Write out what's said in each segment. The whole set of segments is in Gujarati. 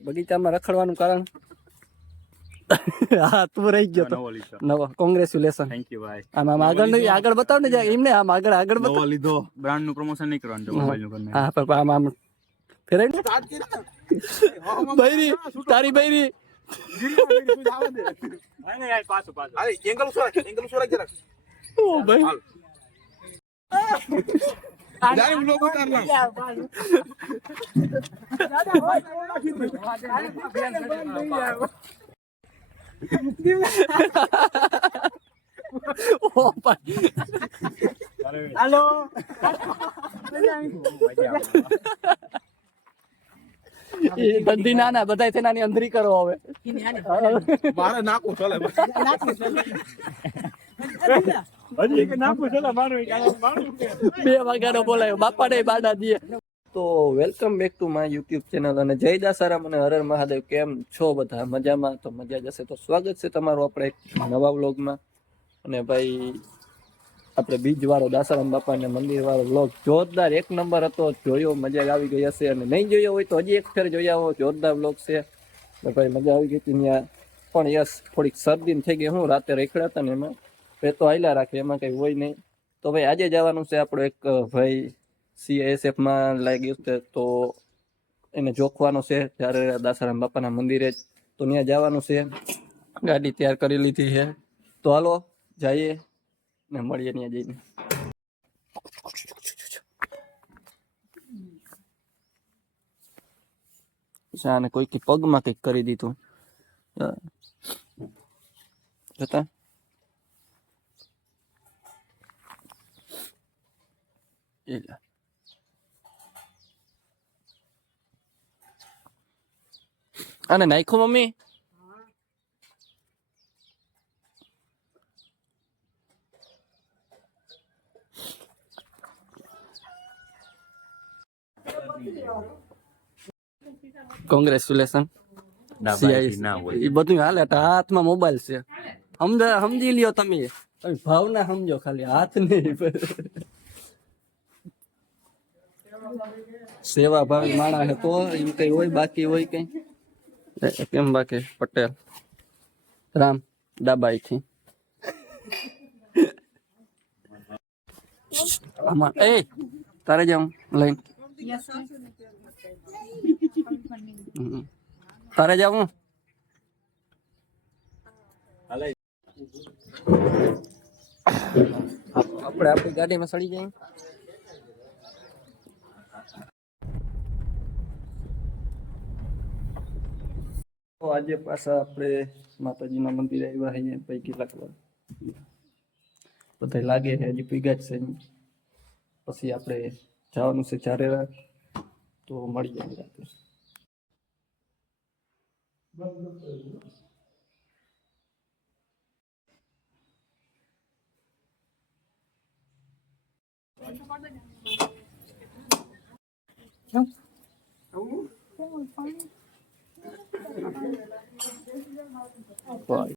બગીચામાં રખડવાનું કારણ હા તું રહી ગયો તો નવો કોંગ્રેચ્યુલેશન થેન્ક યુ ભાઈ આમ આગળ નહીં આગળ બતાવ ને જાય એમને આમ આગળ આગળ બતાવ લીધો બ્રાન્ડ નું પ્રમોશન નહીં કરવાનું તો મોબાઈલ નું કરને હા પણ આમ ફેરાઈ બૈરી તારી બૈરી એંગલ સોરા જરા ઓ ભાઈ જાઈ વ્લોગ ઉતારલા ઓ ભાઈ હેલો બંધી ના બધાય છે નાની અંદરી કરો હવે મારે નાખું ચાલે હજી કે નાખું ચાલે મારું 2 વાગ્યાનો બોલાયો બાપા ને બાડા દે તો welcome back to my YouTube channel અને જય દાસારામ અને હર હર મહાદેવ. કેમ છો બધા? મજામાં? તો મજા જશે. તો સ્વાગત છે તમારું આપણે એક નવા વ્લોગમાં. અને ભાઈ આપણે બીજ વાળો દાસારામ બાપાને મંદિર વાળો વ્લોગ જોરદાર એક નંબર હતો. જોયો, મજા આવી ગઈ હશે. અને નહીં જોયો હોય તો હજી એક ફેર જોઈ આવો, જોરદાર વ્લોગ છે. ભાઈ મજા આવી ગઈ હતી ત્યાં પણ. યસ, થોડીક શરદી થઈ ગઈ. હું રાતે રેખડા હતા ને એમાં એ તો હાલ્યા રાખે, એમાં કંઈ હોય નહીં. તો ભાઈ આજે જવાનું છે આપણો એક ભાઈ CISFમાં લાગ્યું છે, તો એને જોખવાનું છે ત્યારે દાસારામ બાપાના મંદિરે જ. તો ત્યાં જવાનું છે, ગાડી તૈયાર કરી લીધી છે. તો હાલો જઈએ ને મળીએ ત્યાં જઈને. શાને કોઈ પગમાં કંઈક કરી દીધું જતા. આને નાખ્યું મમ્મી? કોંગ્રેચ્યુલેશન. એ બધું હાલે. હાથમાં મોબાઈલ છે, સમજી લ્યો તમે. ભાવના સમજો ખાલી, હાથ નહીં. સેવા ભાવી માણા હે તો એમ કઈ હોય, બાકી હોય કઈ કેમ? બાકી પટેલ રામ ડાબાઈ થી આમાં એ તારે જાઉં લઈને તારે જાઉં. આપણે આપણી ગાડીમાં સડી જાય. આજે પાછા આપણે માતાજીના મંદિરે આવ્યા છીએ. ભાઈ કેટલાક વાર બધા લાગે છે, હજી પીગા જ છે. પછી આપણે જવાનું છે ચારેરા. તો મળી જાય રાતે. Bye.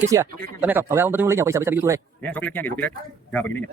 શિષ્યા તમે કહો હવે હું બધું લઈ જાઉં પૈસા બીજું તું રહે ચોકલેટ ક્યાં ગઈ ચોકલેટ જા પડી નહીં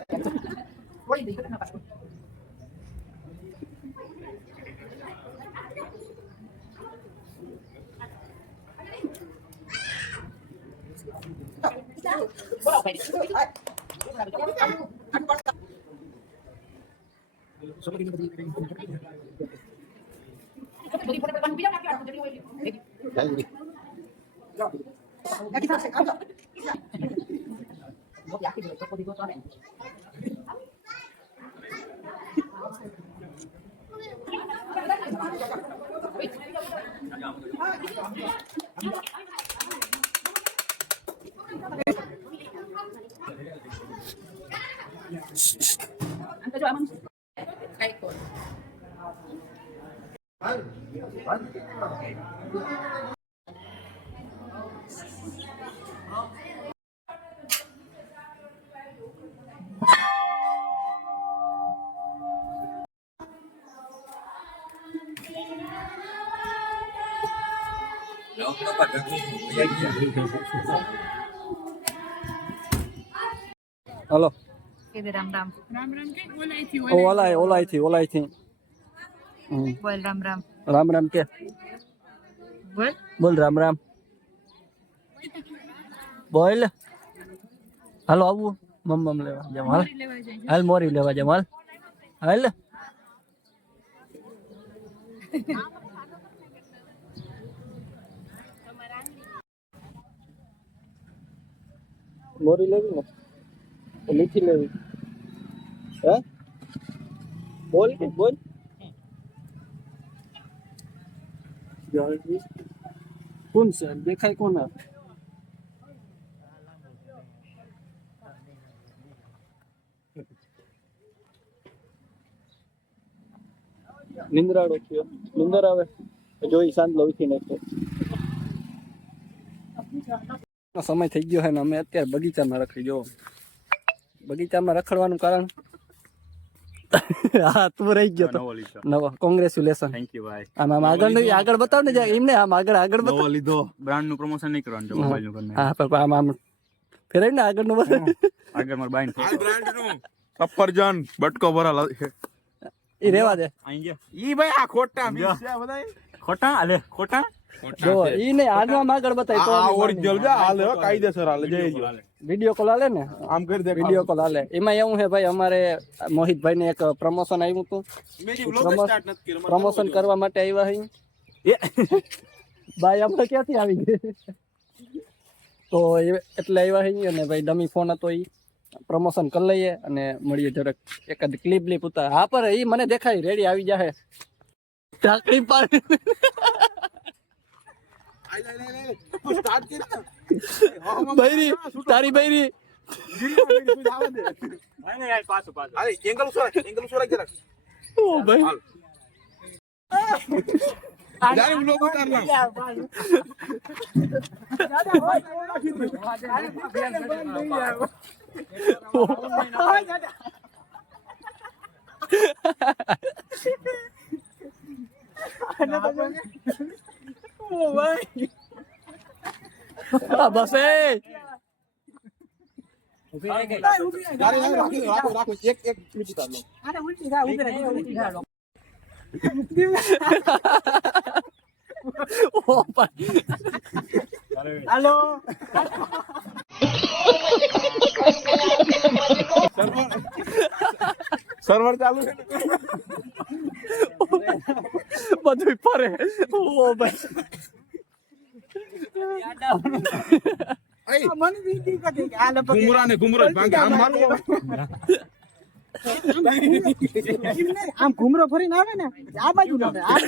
हेलो राम राम राम राम के ओलाई थी बोल राम राम राम के बोल राम बोल हालो आबू मम लेवा जम हाल मोरी लेवा जम हाल मोरी लेवी ने लीची लेवी है बोल कौन से देखा कौन है निंद्राड़ो थयो निंदर आवे જોઈ શાંત લવથી નાખો સમય થઈ ગયો છે ને અમે અત્યારે બગીચામાં રખડી જો બગીચામાં રખડવાનું કારણ હા તું રહી ગયો તો નવો કોંગ્રેચ્યુલેશન થેન્ક યુ ભાઈ આમ આગળ બતાવ ને એમને આમ આગળ નવો લીધો બ્રાન્ડ નું પ્રમોશન નહીં કરવાનું જો મોબાઈલ નું કરીને હા પણ આમ ફેરાય ને આગળ નું આગળ માર બાઈન આ બ્રાન્ડ નું સફરજન બટકો ભરા એ રેવા દે આઈ ગયા ઈ ભાઈ આ ખોટા મિક્સ છે બધાય ખોટા આલે ખોટા જો ઈ ને આનો આગળ બતાય તો આ ઓરિજિનલ છે હાલે હો કાયદેસર હાલે જઈ વિડિયો કોલ આલે ને આમ કરી દે વિડિયો કોલ આલે એમાં એવું છે ભાઈ અમારે મોહિતભાઈ ને એક પ્રમોશન આવ્યું હતું પ્રમોશન કરવા માટે આવ્યા હી ભાઈ આપણે ક્યાંથી આવી ગઈ તો એટલે આવ્યા હી અને ભાઈ ડમી ફોન હતો ઈ પ્રમોશન કરી લઈએ અને મળીએ જરાક એકાદ ક્લિપ બ્લિપ ઉતાર હા પર ઈ મને દેખાય રેડી આવી જાહે ટાકડી પાડ બૈરી તારી બૈરી ઓ ભાઈ બસ हेलो सर्वर चालू है બધું ફરે ઓ ભાઈ ઘુમરા ને ઘુમરો ભાંગે આમ મારો આમ ઘૂમરો ફરીને આવે ને આ બાજુ ના આવે,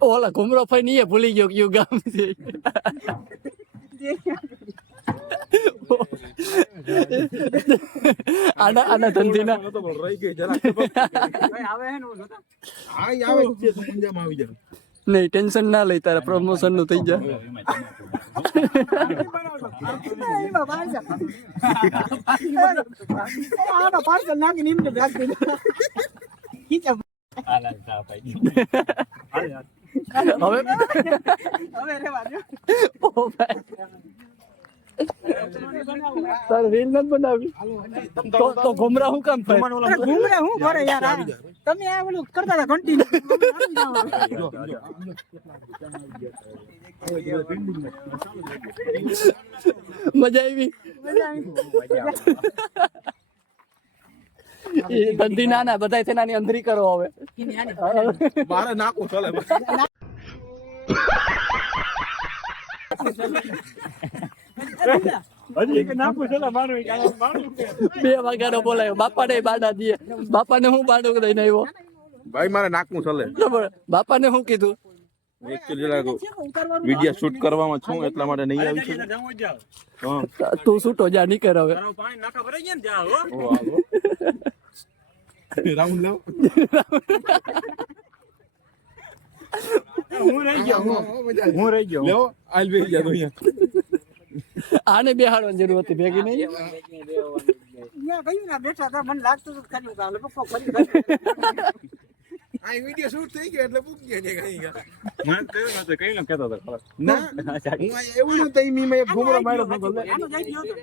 આ ઓલા ઘુમરો ફઈ નહીં એ ભૂલી ગયો કયું ગામ છે. આના ધંધીના રહી ગઈ જરા આવે હે ને ઓલો તો. આવે છે પંજાબ આવી જાય નહીં ટેન્શન ના લઈ તારા પ્રમોશન નું થઈ જાય. એમાં પાર્સલ. આનો પાર્સલ નાખીને એમને રાખી દે. ખીચા. હવે હવે રેવા દો. ઓ ભાઈ તારે રીલ નથી બનાવી તો ઘુમરા હું કામ થાય? અરે ઘૂમરે હું ફરે યાર આ. તમે આ ઓલું કરતા હતા કન્ટિન્યુ. મજા આવી. એ ધંધી નાના બધા છે નાની અંધરી કરો હવે. મારે નાખું ચાલે બે વાગ્યાનો બોલાયો બાપા ને બાડા દે. બાપાને હું બાડો દઈને આવ્યો. ભાઈ મારે નાખવું ચાલે બાપાને હું કીધું એકચ્યુઅલી જરાક વિડિયો શૂટ કરવામાં છું એટલા માટે નહીં આવી છું હા તું છૂટો જા નીકળ હવે. રાઉન્ડ લેવો હું રહી ગયો લેવો આલ બેહી જા તો અહીંયા આને બેહાડવાની જરૂર હતી ભેગી નહીં. અહીંયા ગયું ને બેઠા હતા મને લાગતું હતું ખાલી ગાલે પપ્પો ફરી આ વિડિયો શૂટ થઈ ગયો એટલે પૂક ગયા કઈ ગયા મને કયું નતું કઈ ન કહેતો હતો ખબર ના હું અહીંયા એવું નતું તઈ મી મે એક ઘુમરો માર્યો હતો આનો જઈ ગયો તો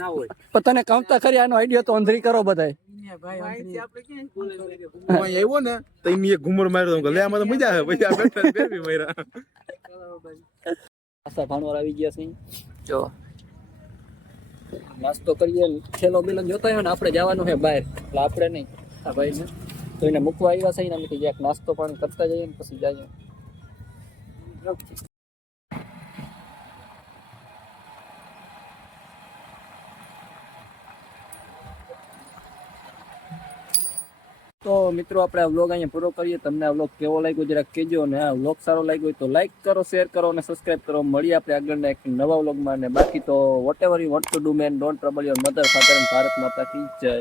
ના હોય પણ તને કામતા ખરી આનો આઈડિયો તો અંધરી કરો બધાય. ભાઈ આપણે ક્યાં હું અહીંયા આવ્યો ને તઈ મી એક ઘુમરો માર્યો હતો લે આમાં તો મજા આવે પછી આ બેઠા બેબી માર્યા આશા ભાણવાર આવી ગયા છે. જો નાસ્તો કરીએ ખેલો બેલો જોતા હોય ને આપણે જવાનું છે બહાર એટલે આપણે નહીં આ ભાઈને તો એને મૂકવા આવ્યા છે ને અમે ક્યાંક નાસ્તો પાણી કરતા જઈએ ને પછી જઈએ. તો મિત્રો આપણે આ વ્લોગ અહીંયા પૂરો કરીએ. તમને આ વ્લોગ કેવો લાગ્યો જરા કહેજો, અને આ વ્લોગ સારો લાગ્યો હોય તો લાઈક કરો, શેર કરો અને સબસ્ક્રાઇબ કરો. મળીએ આપણે આગળના એક નવા વ્લોગમાં. અને બાકી તો whatever you want to do man don't trouble your mother father and Bharat Mata કી જય.